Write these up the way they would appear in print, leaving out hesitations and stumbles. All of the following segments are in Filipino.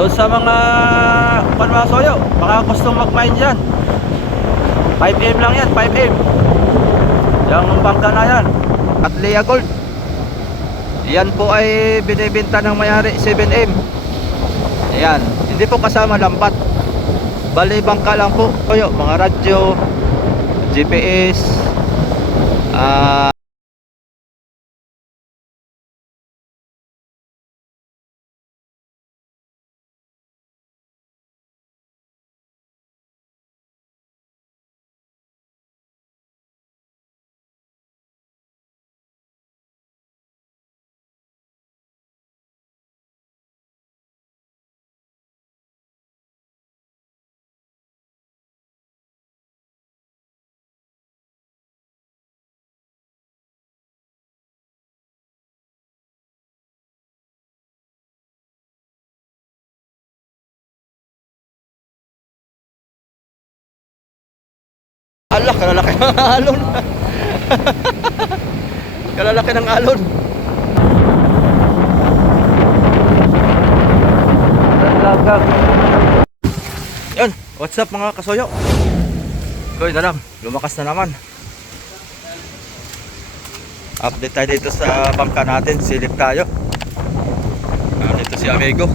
Doon sa mga panmasoyo, baka gustong mag-mine dyan, 5M lang yan, 5M. Yung bangka na yan at Lea Gold, yan po ay binibenta ng mayari 7M. Ayan, hindi po kasama lambat, bali bangka lang po. Soyo, mga radyo, GPS, Allah, kalalaki ng alon. Kalalaki ng alon. Lagag. Yun, what's up mga kasoyo? Koy na lang, lumakas na naman. Update tayo dito sa bangka natin, silip tayo. Dito si Amigo.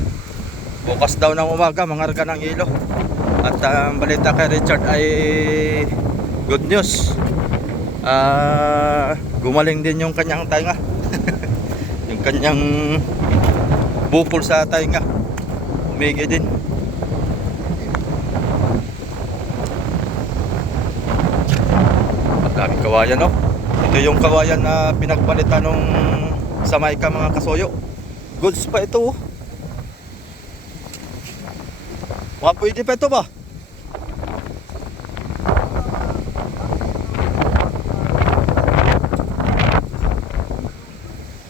Bukas daw ng umaga, mangarga ng ilo. At ang balita kay Richard ay good news. Gumaling din yung kanyang tainga. Yung kanyang bukol sa tainga, umigi din. Ang daming kawayan, no? Ito yung kawayan na pinagpalitan nung sa Maika mga kasoyo. Goods pa ito, oh. Mga pwede pa ito ba?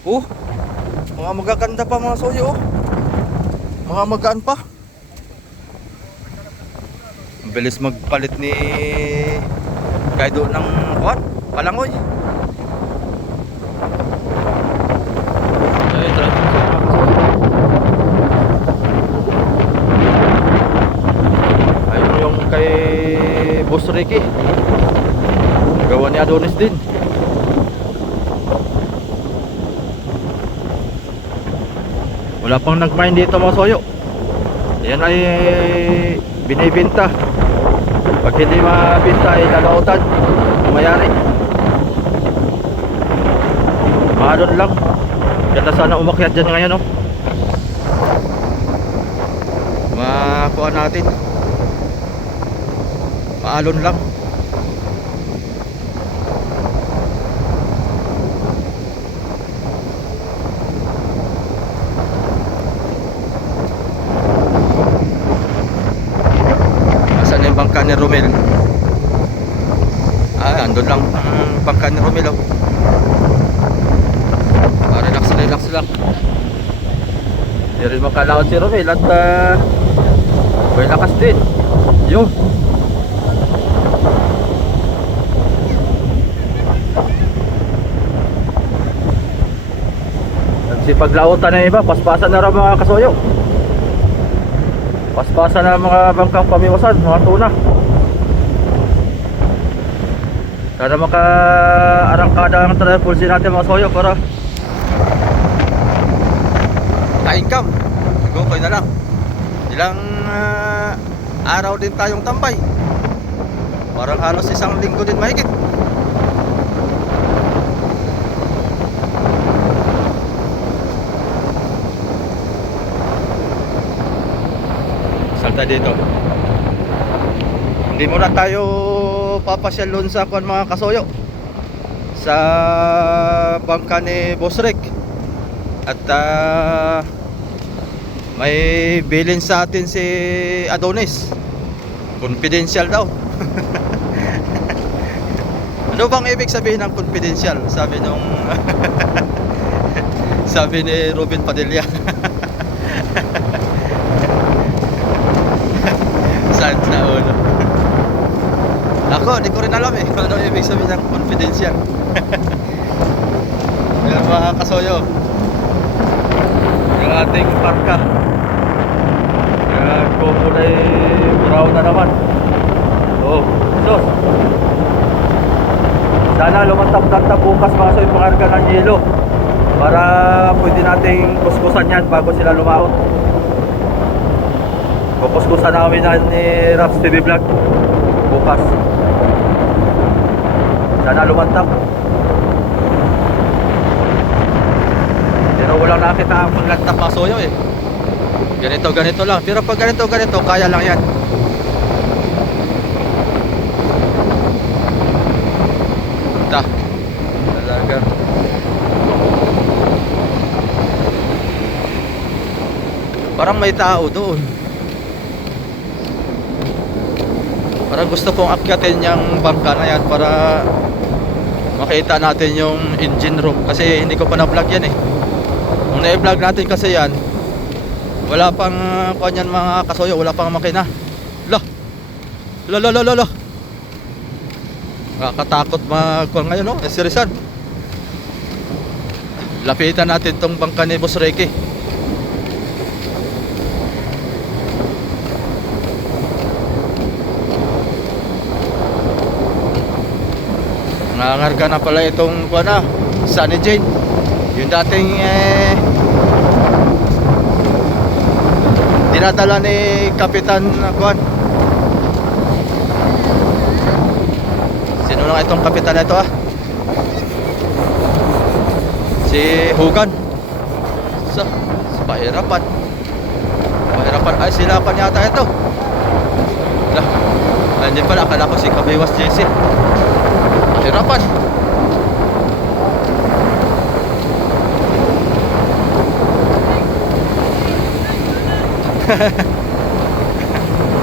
Oh, mga magaganda pa mga soyo, oh. Mga magaan pa. Ang bilis magpalit ni Kaido ng what? Palangoy. Ayun yung kay Boss Ricky, gawa ni Adonis din. Wala pang nag-mine dito mga soyo. Yan ay binibenta. Pag hindi mabenta ay lalautan mayari. Maalon lang. Ganda sana umakyat dyan ngayon, no? Makuha natin. Maalon lang. Bangka ni Romel. Andun lang ang bangka ni Romel, oh. Relax lang. Hindi rin makalaot si Romel at may lakas din. Yun. Nagsipaglautan na iba, paspasan na rin mga kasoyo. Paspasan na mga bangkang pamiwasan, mga tuna. Sana maka-arangkada ang travel natin mga soyo para ka-income. Siguro na lang. Ilang araw din tayong tambay. Parang halos isang linggo din mahigit. Salta dito. Hindi muna tayo papasyal doon sa mga kasoyo, sa bangka ni Boss Rick. At may bilin sa atin si Adonis, confidential daw. Ano bang ibig sabihin ng confidential? Sabi nung sabi ni Robin Padilla. Saan sa ulo? Ako, di ko rin alam eh kung ano ibig sabihin ng confidential. Yan mga kasoyo, yung ating parka. bukas mga soy pangarga ng yelo para pwede nating kuskusan yan bago sila lumaot. Kukuskusan namin yan ni Raps TV Vlog bukas. Sana lumantap. Pero walang nakita ang paglantap mga soyo eh. Ganito lang. Pero pag ganito kaya lang yan. Talaga. Parang may tao doon. Parang gusto kong akyatin yung bangka na yan para makita natin yung engine room. Kasi hindi ko pa na-vlog yan eh. Kung na-vlog natin kasi yan, wala pang kanyan mga kasoyo, wala pang makina. Lah. Nakakatakot magkuhan ngayon, no? Serisan. Lapitan natin tong bangka ni Boss Ricky. Nangangarga na pala itong kuhan na, Sunny Jane. Yung dating dinadala ni Kapitan kuhan. Sino lang itong kapitan na ito ah? Si Hugan. Sa pahirapan. Ay silapan yata ito. Lah. Hindi pala, akala ko si Kabiwas JC. Pahirapan.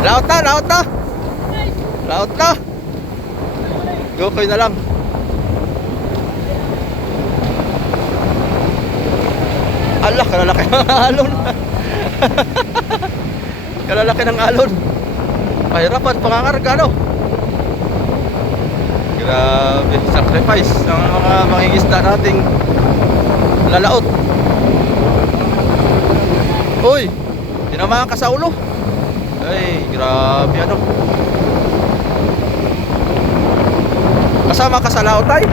Laot na. Gokoy na lang. Allah, kalalaki ng alon. Kalalaki ng alon. Pahirapan pangangarga, no? Grabe, sacrifice ng mga mangingisda nating lalaot. Uy, tinamaan ka sa ulo. Ay, grabe ano. Kasama ka sa laot ay?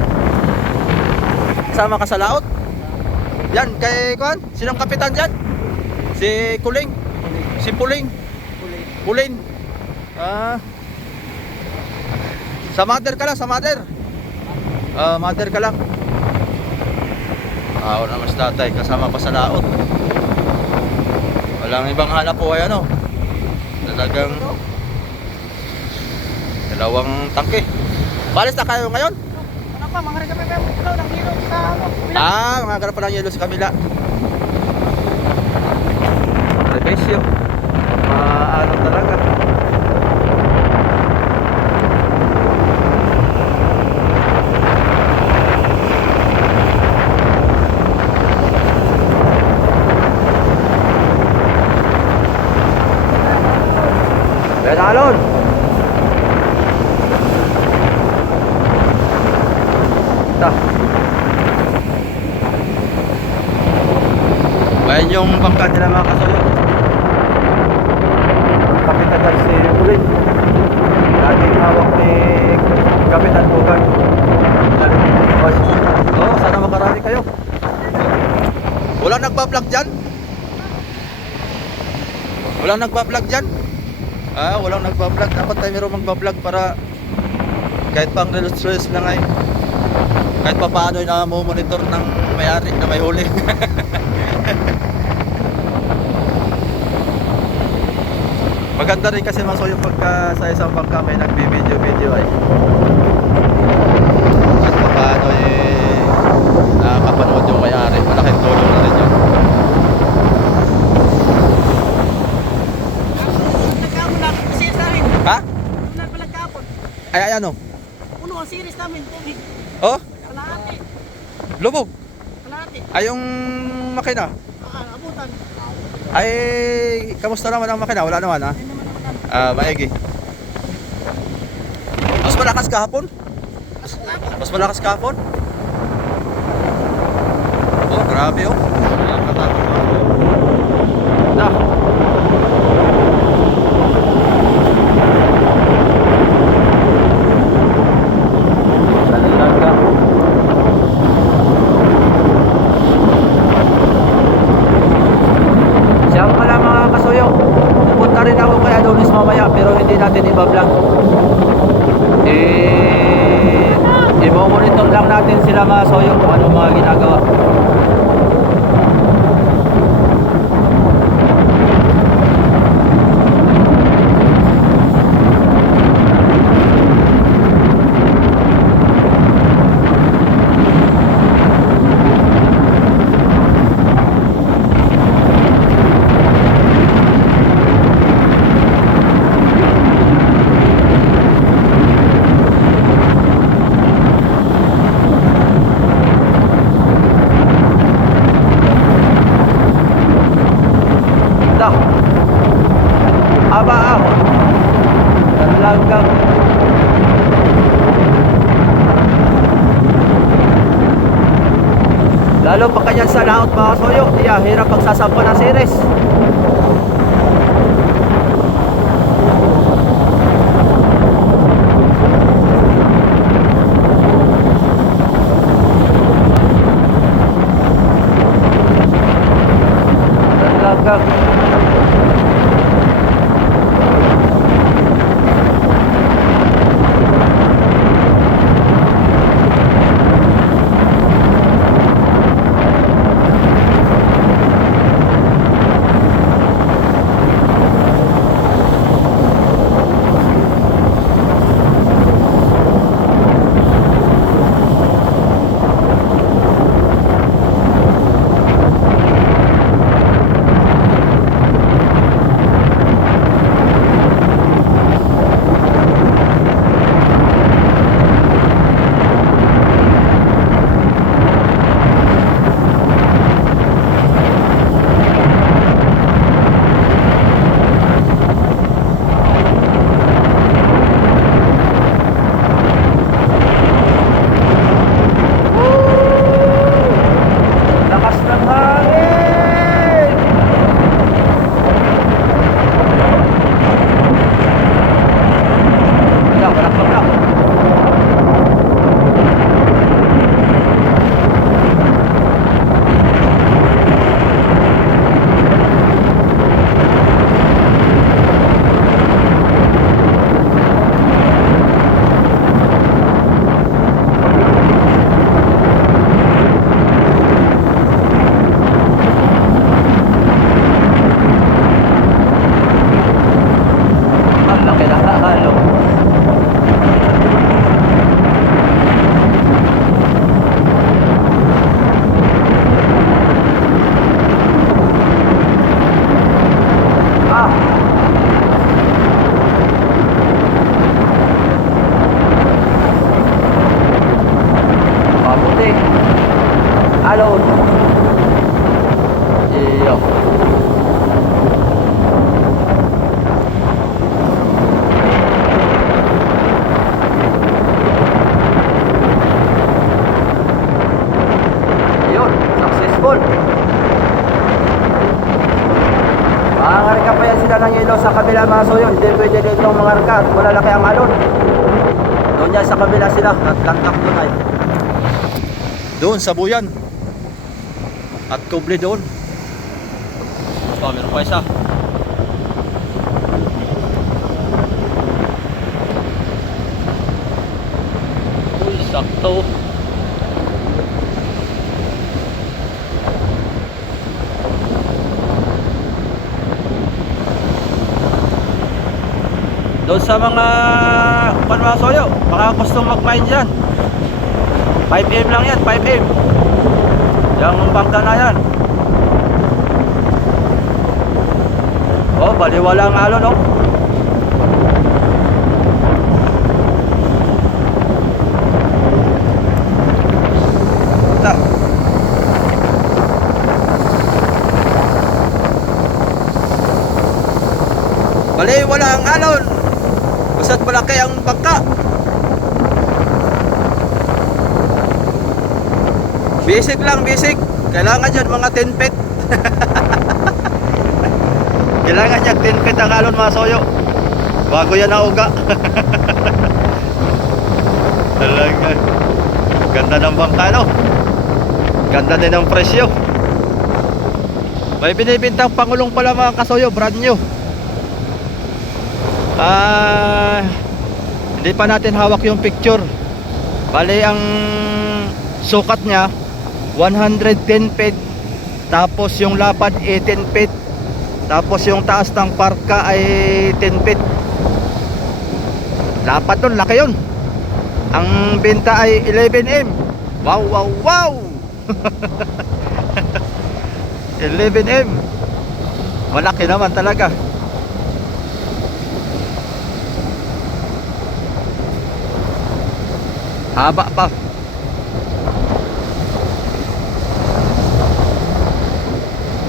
Kasama ka sa laot? Yan, kay Kuan? Sinong kapitan dyan? Si Kuling? Si Puling? Pulin? Sa mother ka lang, sa mother? Mother ka lang. Wala mas tatay, kasama pa sa laot. Walang ibang hanap po ay ano. Talagang dalawang tangke. Balis na kayo ngayon? Ano pa, mga regape ng yelo sa ano? Mga ganap pa ng yelo sa kabila. Repesyo. Ano talaga. Benalon. Bayan yung bangka nila mga kasoyo. Kapitan dyan si Ulit. Dating hawak ni Kapitan Bugan. Sana makarami kayo. Walang nagpa-vlog dyan? Walang nagpa-vlog dyan? Walang nagpa-vlog. Dapat tayo meron magpa-vlog para kahit pang reels lang ay kahit pa paano na monitor ng may-ari na may huli. Maganda rin kasi mga soyo pagka sa isang bangka may nagbibideo ay kahit pa paano nakakapanood yung may-ari. Malaking tulong na rin yun. Nagkamon natin kasi sa amin. Ha? Ulan pala kapon. Ay ano? Puno ang series namin, tubig. Oh? Kalahati. Lubog? Kalahati. Ay yung makina? Abutan. Ay, kamusta naman ang makina? Wala naman ha? Maigi. Mas malakas kahapon? Mas malakas kahapon? Oh, grabe oh. Nah. Talaga. Suyo. Pupunta rin ako kay Adonis mamaya pero hindi natin iba-vlog. I-monitor lang natin sila mga Soyo kung ano mga ginagawa. Dah. Aba ako. Talagang lalo pa kanyan sa laot mga Soyo. Yeah, hirap pagsasampa ng series. Talagang lakas ng hangin. Wala, balakbak na. Ang laki na halo. Ah. Mabuti. Alon. Iyo. Yun, successful. Makangarika pa yan sila ng yelo sa kabila mga Soyo. Hindi pwede dito ng mga arka at malalaki ang alon. Doon yan sa kabila sila at lantak doon ay. Doon sa buyan. At kubli doon. Oh, meron pa isa. Uy, sakto. Doon sa mga mga Soyo, baka gustong mag-mine dyan. 5M lang yan, 5M. Yung bangka na yan. Oh, baliwala ang alon, oh. Ta. Baliwala ang alon. Basta't malaki ang bangka. Basic lang, basic. Kailangan dyan mga 10 feet. Kailangan dyan 10 feet ang alon mga Soyo. Bago yan nauga. Talaga. Ganda ng bangka, no? Ganda din ang presyo. May binibintang Pangulong pala mga kasoyo, brand new. Hindi pa natin hawak yung picture. Bali ang sukat niya 110 feet, tapos yung lapad 18 feet, tapos yung taas ng parka ay 10 feet. Lapad doon, laki yun. Ang benta ay 11M. Wow, wow, wow. 11M. Malaki naman talaga. Haba pa.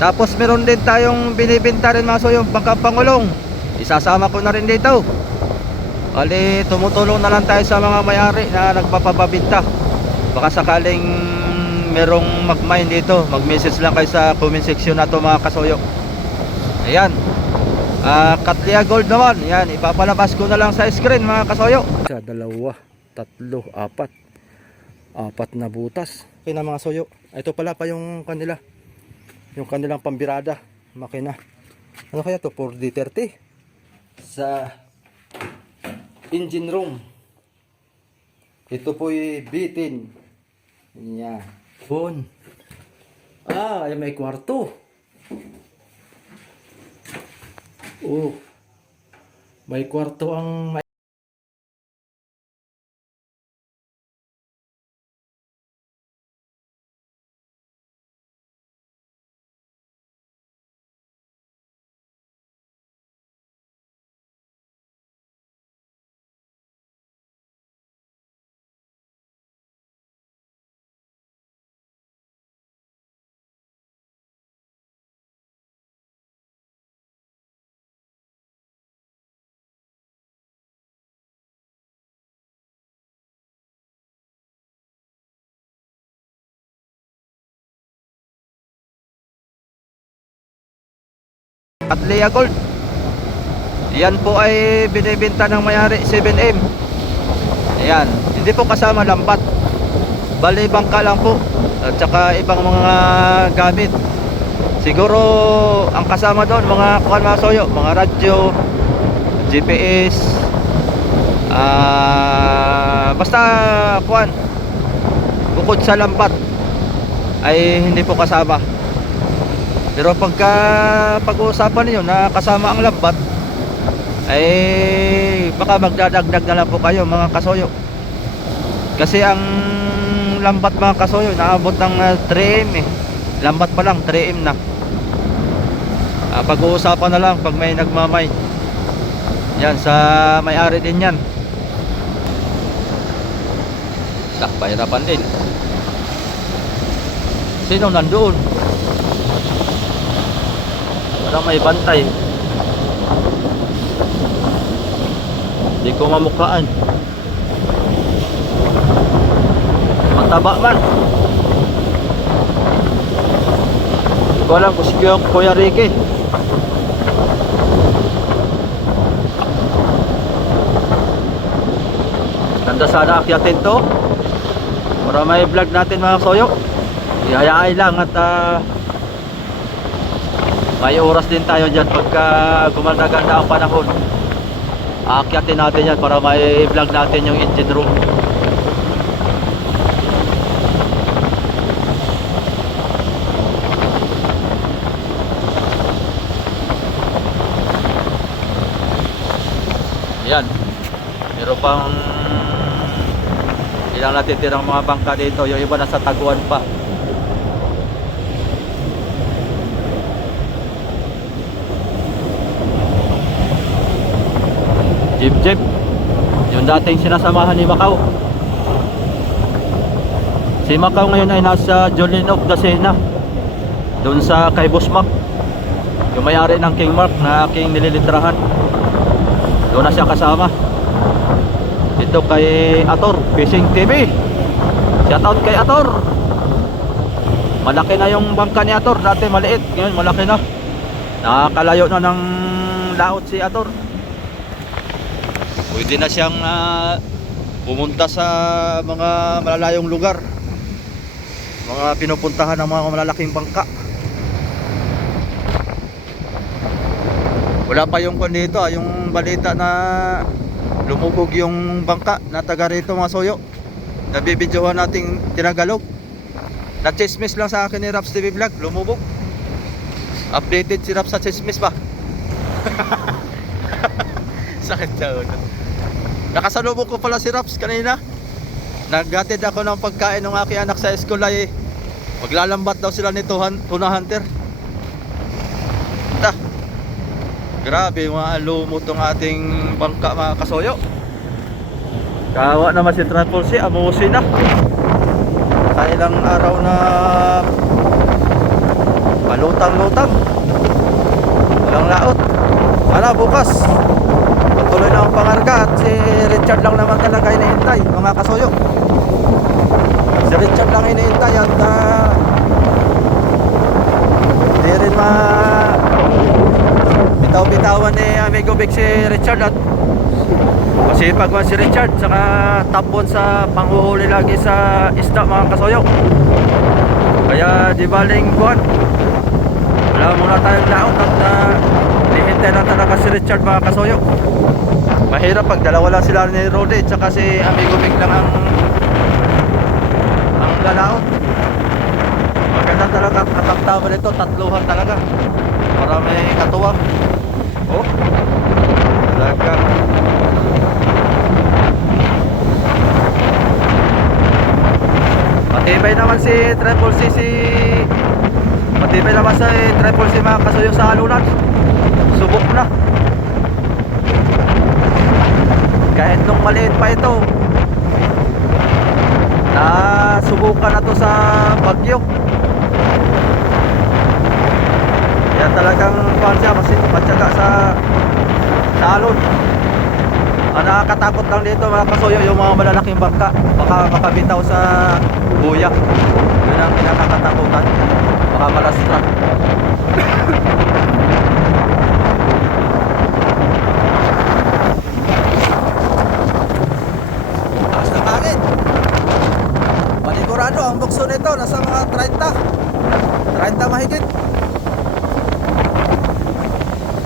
Tapos meron din tayong binibenta rin mga soyo, bangkang Pangulong. Isasama ko na rin dito. Bali, tumutulong na lang tayo sa mga may-ari na nagpapababinta. Baka sakaling merong mag-mine dito, mag-message lang kayo sa comment section na to mga kasoyo. Ayan. Katlia Gold naman. Ayan, ipapalabas ko na lang sa screen mga kasoyo. Isa, dalawa, tatlo, apat. Apat na butas. Okay na mga soyo. Ito pala pa yung kanila. Yung kanilang pambirada makina. Ano kaya to? 4D30 sa engine room. Ito po ay bitin. Yan. Bon. Ay may kwarto. Oh. May kwarto ang Katlia Gold. Yan po ay binibenta ng may-ari 7M. Ayan, hindi po kasama lambat. Bali bangka lang po. At saka ibang mga gamit. Siguro ang kasama doon mga kuwan mga soyo, mga radyo, GPS, basta kuwan. Bukod sa lambat ay hindi po kasama. Pero pag-uusapan niyo na kasama ang lambat, ay baka magdadagdag na lang po kayo mga kasoyo. Kasi ang lambat mga kasoyo naabot ng 3M eh. Lambat pa lang 3M na. Pag-uusapan na lang pag may nagmamay. Yan, sa may-ari din yan. Pahirapan din. Sino nandoon? Parang may bantay. Hindi ko mamukhaan. Mataba man. Hindi ko alam kung si Kuya Ricky. Ganda sana akyatin to para may vlog natin mga soyo. Ihayaan lang at may oras din tayo dyan pagka gumaganda ang panahon. Aakyatin natin yan para may vlog natin yung engine room. Yan. Meron pang ilang natitirang mga bangka dito. Yung iba nasa taguan pa. Jeep yung dating sinasamahan ni Macau. Si Macau ngayon ay nasa Jolene of the Sena, doon sa kay Boss Mac, yung may-ari ng King Mark na aking nililitrahan. Doon na siya kasama. Ito kay Ator Fishing TV. Shout out kay Ator. Malaki na yung bangka ni Ator. Dati maliit, ngayon malaki na. Nakakalayo na ng laot si Ator. Pwede na siyang pumunta sa mga malalayong lugar, mga pinupuntahan ng mga malalaking bangka. Wala pa yung kon dito, yung balita na lumubog yung bangka na taga rito mga soyo. Nabibidyohan nating tinagalog. Nag-chismis lang sa akin ni Raps TV Vlog, lumubog. Updated si Raps sa chismis ba? Sakit na ulo. Nakasalubong ko pala si Raps kanina. Naghatid ako ng pagkain ng aking anak sa school ay maglalambat daw sila ni Tuna Hunter. Grabe mga lumot tong ating bangka mga kasoyo. Kawa naman si Triple C, amusin na. Sa ilang araw na palutang-lutang, walang laot. Wala bukas, patuloy na ang pangarga. At si Richard lang naman talaga hinihintay mga kasoyo. Si Richard lang hinihintay. At hindi rin bitaw-bitawan ni Amigo Vic si Richard. At masipag man si Richard, saka tapon sa panghuhuli lagi sa isda mga kasoyo. Kaya di baling buwan, wala muna tayong laot. At hihintay na talaga si Richard mga kasoyo. Mahirap pag dalawa lang sila ni Rode at saka si Amigo Vic lang ang lalaot. Maganda talaga kataktawa nito, tatluhan talaga para may katuwang. Oh, talaga. Matibay naman si Triple C matibay naman si Triple C mga kasoyo sa alunan. Subok na. Kahit nung maliit pa ito, nasubukan na to sa bagyo. Kaya talagang siya matyaga sa alon. Ang nakakatakot lang dito mga kasoyo, yung mga malalaking bangka, baka makabitaw sa buya. Yun ang kinakatakutan, baka malastra. Taas ng hangin. Panigurado ang bukso nito, nasa mga 30 mahigit.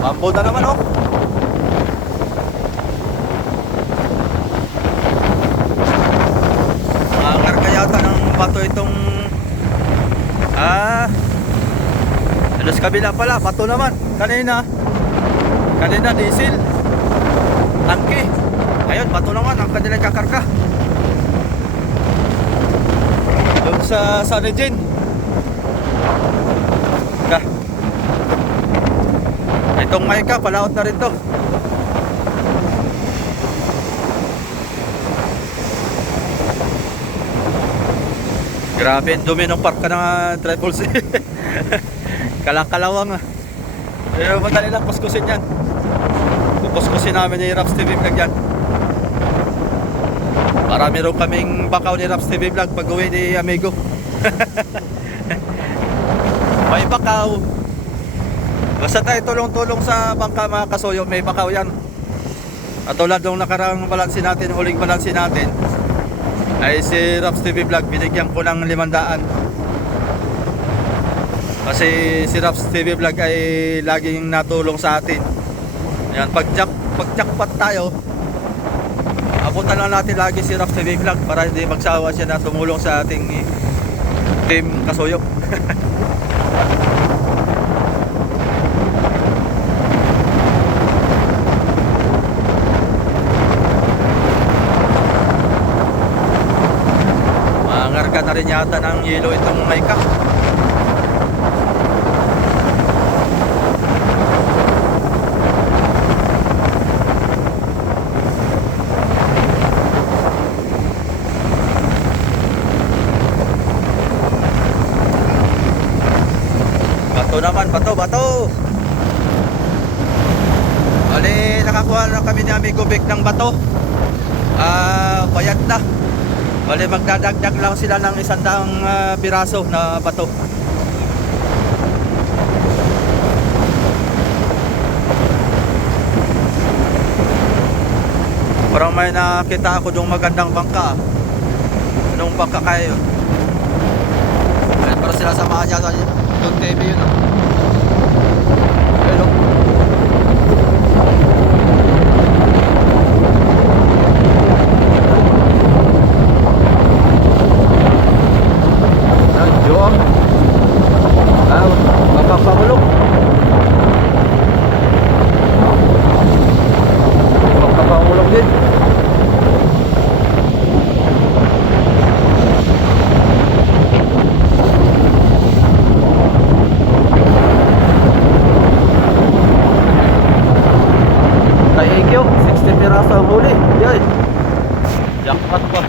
Bambo na naman oh. Makarga yata ng bato itong alas kabila pala, bato naman. Kanina diesel tangke, ngayon bato naman ang kanilang kakarga doon sa San Eugene. Itong Maika, palaot na rin to. Grabe, dumi ng park ka ng Triple C. Kalang-kalawang. Pero madali lang kuskusin yan. Kukuskusin namin ni Raps TV Vlog yan. Marami rin kaming bakaw ni Raps TV Vlog pag uwi ni Amigo. May bakaw. Basta tayo tulong-tulong sa bangka mga kasoyo, may bakaw yan. At tulad nung nakarang balansin natin, huling balansin natin, ay si Raps TV Vlog, binigyan ko ng 500. Kasi si Raps TV Vlog ay laging natulong sa atin. Yan, pag jackpot tayo, abutan lang natin lagi si Raps TV Vlog para hindi magsawa siya na tumulong sa ating team kasoyo. Mangarga na rin yata ng yelo itong Maika. Bato naman, bato. Bali, nakakuha na kami ni Amigo Vic ng bato. Bayad na. Bali, magdadagdag lang sila ng 100 piraso na bato. Parang may nakita ako doong magandang bangka. Anong bangka kaya yun? Para sila samahan niya doon TV yun. Hello. 60 piraso ang huli. Yay. Jackpot pa.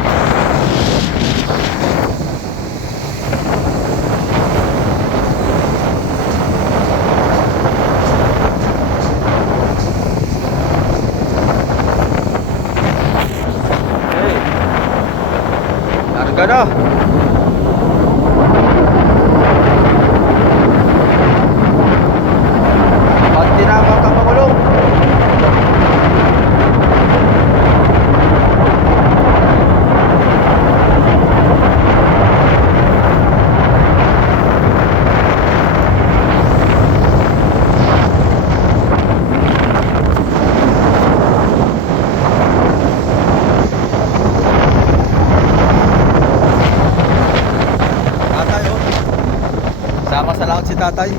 Hey. Larga na. Pati na mga kamangulong. Tatay, oh. Sama sa laot si tatay.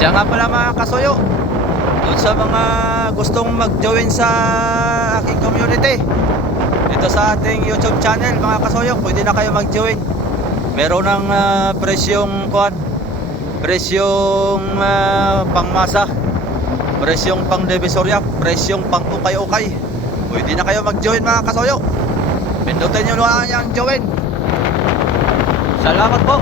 Siya nga pala mga kasuyo, doon sa mga gustong mag-join sa aking community dito sa ating YouTube channel mga kasuyo, pwede na kayo mag-join. Meron ng presyong pangmasa, presyong pang divisorya, presyong pang ukay-ukay. Pwede na kayo mag-join mga kasuyo. Pindutin nyo lang yung join. Salamat po.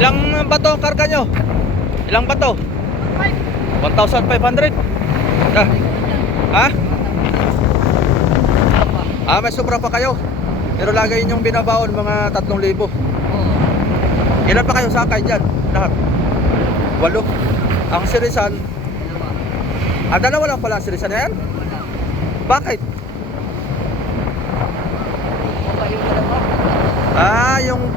Ilang bato ang karga nyo? Ilang bato? 1,500. Ha? May sobra pa kayo. Pero lagay yung binabaon mga 3,000. Ilan pa kayo sakay dyan? Lahat? 8. Ang sirisan, dalawa lang pala ang sirisan na yan? Bakit? Yung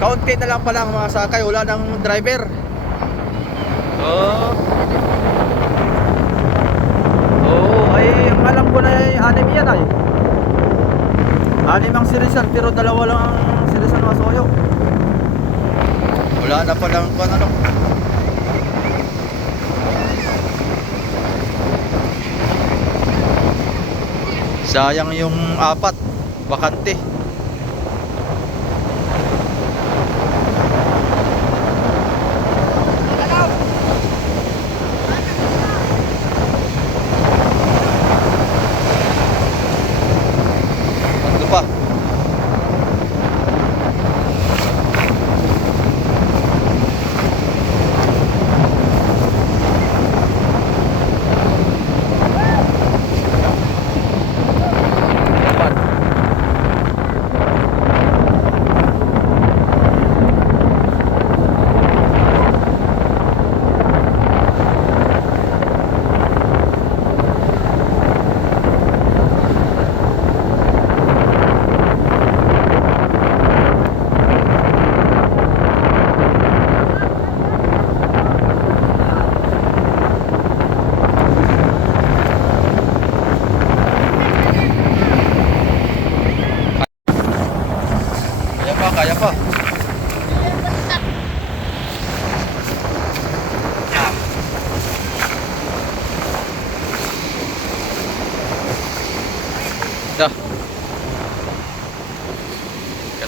kaunti na lang pala ang mga sakay, wala ng driver. Ay ang alam ko na ay 6 yan ay. 6 ang sirisan pero 2 lang ang sirisan masuyo. Wala na palang ano. Sayang yung 4 bakante. Pa.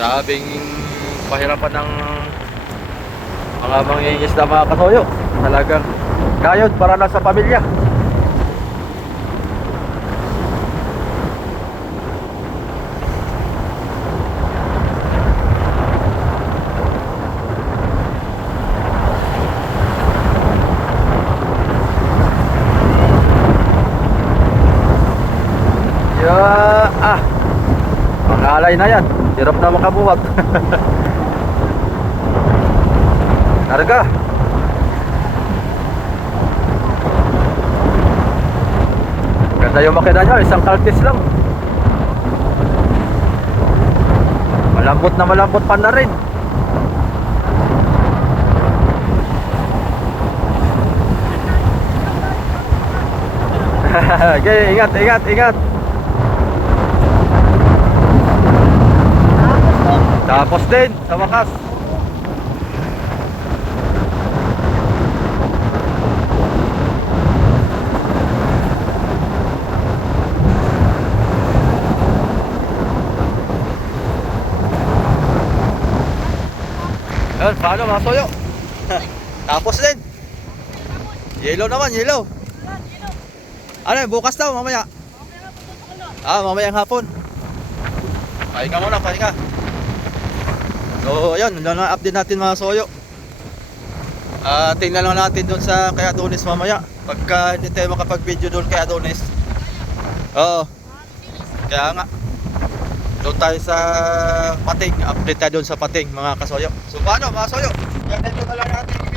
Grabing pahirapan ng mga mangingisda mga katoyo. Talagang gayod para lang sa pamilya. Pangalay na yan. Hirap na makabuhat. Narga. Ganda yung makina niya. Isang kaltis lang. Malambot na malambot pa na rin. Okay, ingat, ingat, ingat. Tapos din, sa wakas. Yan, paano mga soyo? Tapos din. Yellow naman, yellow. Ano, bukas daw, mamaya. Mamayang hapon. Pahinga muna, pahinga. So, ayun, na-update natin mga soyo. Tingnan lang natin doon sa kay Adonis mamaya. Pagka hindi tayo makapag-video doon kay Adonis. Oo. Kaya nga. Doon tayo sa Pating. Update tayo doon sa Pating mga kasoyo. So, paano mga soyo? Yan, dito na lang natin.